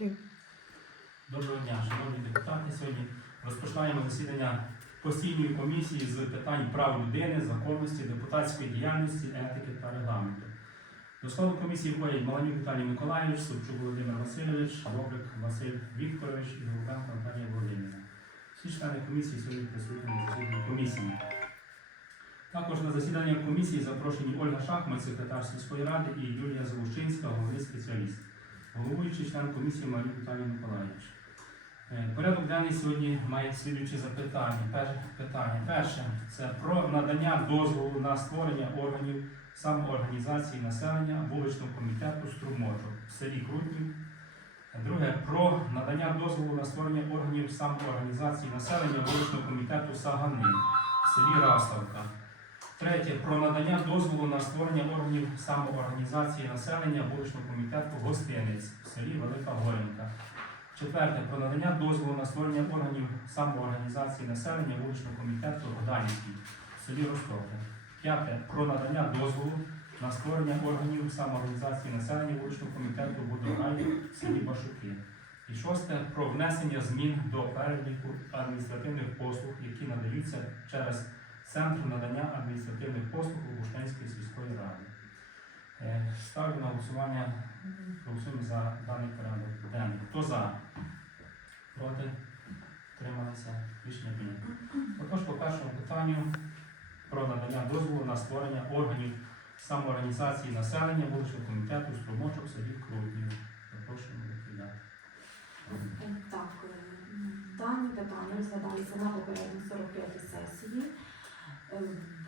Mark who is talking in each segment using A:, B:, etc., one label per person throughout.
A: Доброго дня, шановні депутати. Сьогодні розпочинаємо засідання постійної комісії з питань прав людини, законності, депутатської діяльності, етики та регламенту. До складу комісії входять Маланюк Віталій Миколайович, Собчук Володимир Васильович, Бобрик Василь Вікторович і Голубенко Наталія Володимирівна. Всі члени комісії сьогодні присутні на засіданні комісії. Також на засідання комісії запрошені Ольга Шахмат, секретар сільської ради, і Юлія Залущинська, головний спеціаліст. Головуючий член комісії Малюк Віталій Миколайович. Е, Порядок денний сьогодні має слідуючі запитання. Перше питання. Перше це про надання дозволу на створення органів самоорганізації населення вуличного комітету Струмочок в селі Крутнів. Друге про надання дозволу на створення органів самоорганізації населення вуличного комітету Сагани в селі Раславка. Третє про надання дозволу на створення органів самоорганізації населення вуличного комітету Гостинець в селі Велика Горенка. Четверте про надання дозволу на створення органів самоорганізації населення вуличного комітету Гданівський в селі Ростове. П'яте про надання дозволу на створення органів самоорганізації населення вуличного комітету Водогай в селі Башуки. І шосте про внесення змін до переліку адміністративних послуг, які надаються через Центр надання адміністративних послуг Лубушненської сільської ради. Е, Ставлю на голосування, голосуємо за даний порядок денний. Хто за? Проти? Трималися? Рішення прийнято. Отож, по першому питанню про надання дозволу на створення органів самоорганізації населення вуличного комітету струмочок в селі Крутнів. Запрошуємо доповідати.
B: Так, е, дані питання розглядалися на попередній 45 сесії, Е,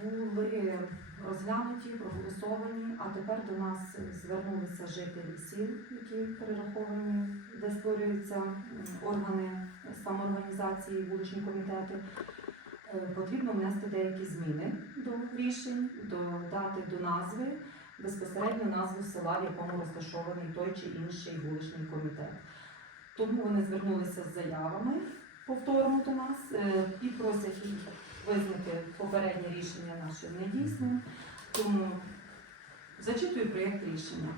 B: були розглянуті, проголосовані, а тепер до нас звернулися жителі сіл, які перераховані, де створюються органи самоорганізації, вуличні комітети. Е, Потрібно внести деякі зміни до рішень, додати до назви безпосередньо назву села, в якому розташований той чи інший вуличний комітет. Тому вони звернулися з заявами повторно до нас е, і просять їх визнати попереднє рішення наше недійсним. Тому зачитую проєкт рішення.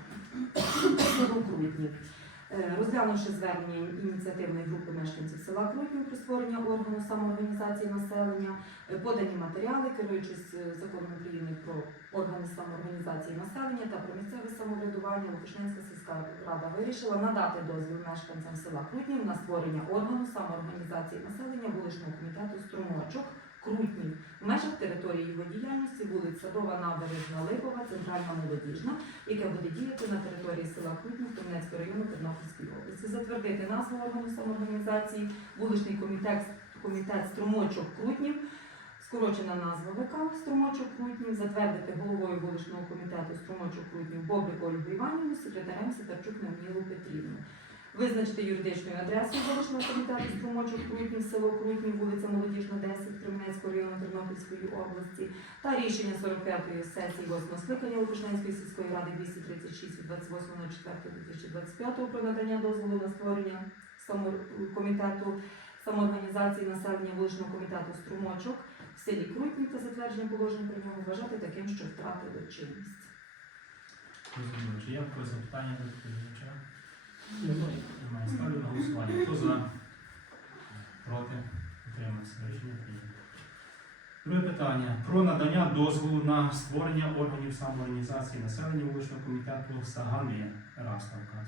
B: Е, Розглянувши звернення ініціативної групи мешканців села Крутнів про створення органу самоорганізації населення, е, подані матеріали, керуючись е, законом України про органи самоорганізації населення та про місцеве самоврядування, Лукашненська сільська рада вирішила надати дозвіл мешканцям села Крутнів на створення органу самоорганізації населення вуличного комітету Струмочок Крутнів в межах території його діяльності вулиць Садова, Набережна, Липова, Центральна Молодіжна, яке буде діяти на території села Крутнів Кам'янецького району Тернопільської області. Затвердити назву органу самоорганізації, вуличний комітет, комітет Струмочок Крутнів, скорочена назва ВК Струмочок Крутнів, затвердити головою вуличного комітету Струмочок Крутнів Бобрик Ольгу Іванівну, секретарем Ситарчук Намілу Петрівну. Визначити юридичну адресу вуличного комітету Струмочок Крутнів, село Крутнів, вулиця Молодіжна, 10 Кременецького району Тернопільської області та рішення 45-ї сесії 8 скликання Лукашненської сільської ради 236 від 28.04.2025 про надання дозволу на створення комітету самоорганізації населення вуличного комітету Струмочок в селі Крутнів та затвердження положень про нього вважати таким, що втратили чинність.
A: Розумію, чи є запитання до доповідача? Немає. Ставлю на голосування. Хто за? Проти? Утримався. Рішення прийнято. Друге питання. Про надання дозволу на створення органів самоорганізації населення вуличного комітету Сагани Раславка.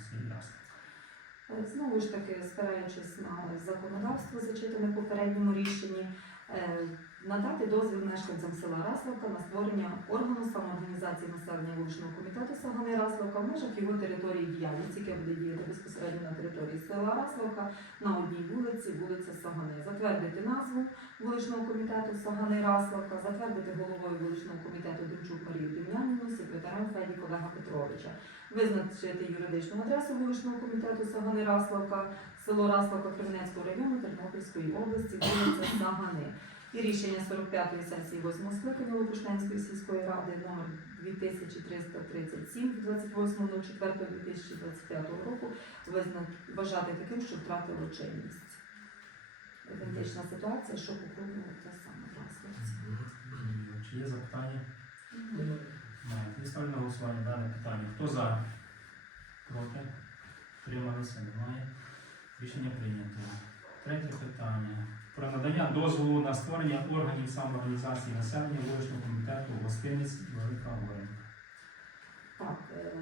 B: Е, Знову ж таки, спираючись на законодавство, зачитане попередньому рішенні, е, надати дозвіл мешканцям села Раславка на створення органу самоорганізації населення вуличного комітету Сагани Раславка в межах його території діяльності, яке буде діяти безпосередньо на території села Раславка на одній вулиці, вулиця Сагани. Затвердити назву вуличного комітету Сагани Раславка, затвердити головою вуличного комітету Демчук Марію Дем'яніну, секретарем Феді Олега Петровича. Визначити юридичну адресу вуличного комітету Сагани Раславка, село Раславка Кременецького району Тернопільської області, вулиця Сагани. І рішення 45-ї сесії 8 скликання Лопушненської сільської ради номер 2337 від 28.04.2025 року визна- вважати таким, що втратило чинність. Ідентична ситуація, що покрупно те саме в Раславці.
A: Розумію. Чи є запитання? Немає. Ставлю на голосування дане питання. Хто за? Проти? Утрималися? Немає. Рішення прийнято. Третє питання. Про надання дозволу на створення органів самоорганізації населення вуличного комітету гостиниць Велика Горенка.
B: Так, е,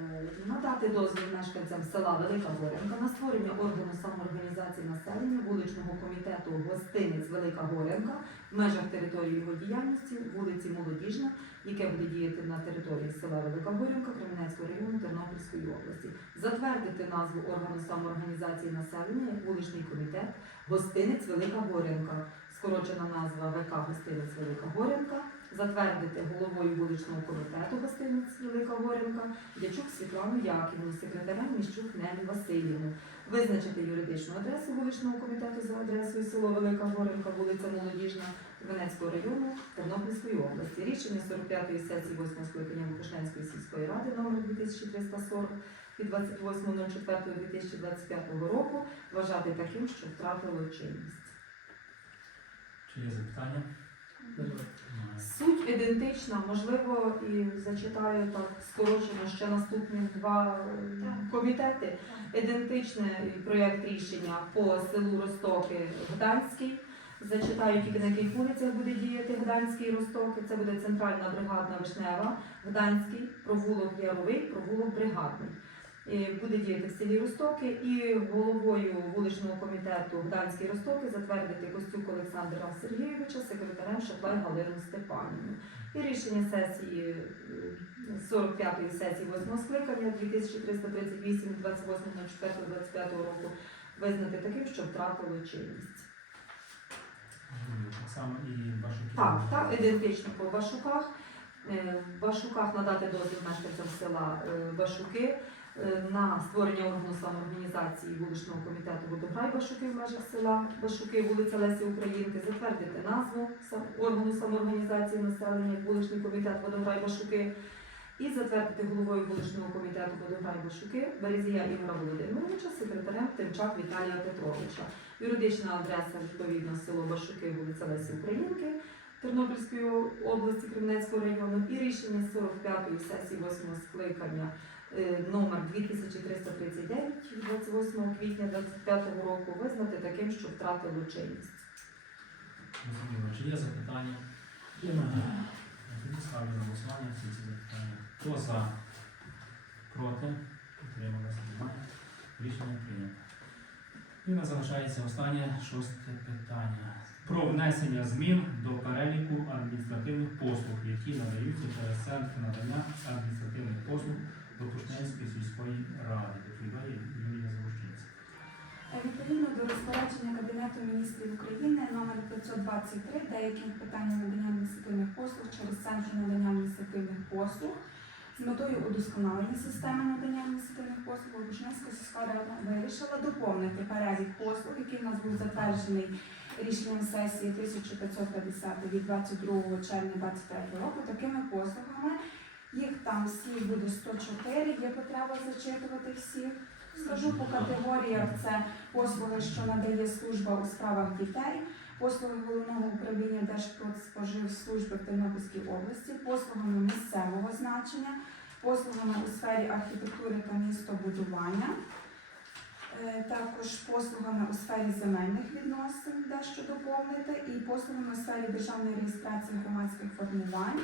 B: надати дозвіл мешканцям села Велика Горенка на створення органу самоорганізації населення вуличного комітету гостиниць Велика Горенка в межах території його діяльності вулиці Молодіжна, яке буде діяти на території села Велика Горенка Кременецького району Тернопільської області. Затвердити назву органу самоорганізації населення як вуличний комітет гостиниць Велика Горенка. Скорочена назва ВК Гостиниць Велика Горенка затвердити головою вуличного комітету гостиниць Велика Горенка Дячук Світлану Яківну, секретарем Міщук Нелі Васильівну, визначити юридичну адресу вуличного комітету за адресою село Велика Горенка, вулиця Молодіжна, Венецького району Тернопільської області. Рішення 45-ї сесії 8 скликання Букушненської сільської ради номер 2340 від 28.04.2025 року вважати таким, що втратило чинність.
A: Чи є запитання?
B: Суть ідентична, можливо, і зачитаю так скорочено ще наступні два е, комітети. Ідентичний проєкт рішення по селу Ростоки Гданський. Зачитаю тільки на яких вулицях буде діяти Гданський і Ростоки. Це буде центральна бригадна Вишнева, Гданський, провулок Яровий, провулок Бригадний. І Буде діяти в селі Ростоки і головою вуличного комітету Гданський Ростоки затвердити Костюк Олександра Сергійовича, секретарем Шаплай Галину Степанівну. І рішення сесії е, 45-ї сесії 8 скликання 2338 28.04.25 року визнати таким, що втратило чинність.
A: Так само і ваші
B: Так, так, ідентично по Башуках. Е, В Башуках надати дозвіл мешканцям села е, Башуки е, на створення органу самоорганізації вуличного комітету Водограй Башуки в межах села Башуки, вулиця Лесі Українки, затвердити назву органу самоорганізації населення вуличний комітет Водограй Башуки і затвердити головою вуличного комітету Водограй Башуки Березія Ігора Володимировича, секретарем Тимчак Віталія Петровича. Юридична адреса відповідно село Башуки, вулиця Лесі Українки. Тернопільської області Кременецького району і рішення 45-ї сесії 8 скликання е, номер 2339 28 квітня 2025 року визнати таким, що втратило чинність.
A: Чи є запитання? Немає. Тоді ставлю на голосування всі ці запитання. Хто за? Проти? Немає. Рішення прийнято. І нас залишається останнє шосте питання. Про внесення змін до переліку адміністративних послуг, які надаються через центр надання адміністративних послуг до Пушненської сільської ради. Доповідає Юлія Завощинська.
C: Відповідно до розпорядження Кабінету міністрів України номер 523 деяких питань надання адміністративних послуг через центр надання адміністративних послуг з метою удосконалення системи надання адміністративних послуг Лубушневська сільська рада вирішила доповнити перелік послуг, який у нас був затверджений рішенням сесії 1550 від 22 червня 2023 року такими послугами. Їх там всіх буде 104, є потреба зачитувати всіх. Скажу по категоріях це послуги, що надає служба у справах дітей, послуги головного управління Держпродспоживслужби в Тернопільській області, послугами місцевого значення, послугами у сфері архітектури та містобудування, е, також послугами у сфері земельних відносин, дещо доповнити, і послугами у сфері державної реєстрації громадських формувань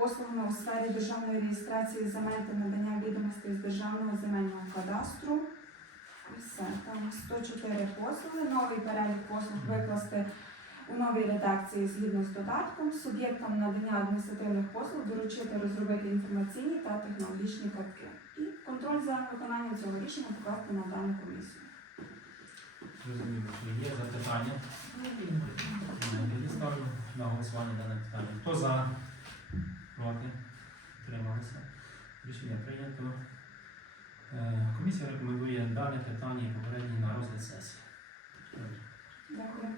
C: послугами у сфері державної реєстрації земель та надання відомостей з державного земельного кадастру. І все, там 104 послуги. Новий перелік послуг викласти у новій редакції згідно з додатком. Суб'єктам надання адміністративних послуг доручити розробити інформаційні та технологічні картки. І контроль за виконанням цього рішення покласти на дану комісію.
A: Зрозуміло, є запитання? Ставлю на голосування дане питання. Хто за? проти, трималися. Рішення прийнято. Е, комісія рекомендує дане питання і на розгляд сесії. Дякую.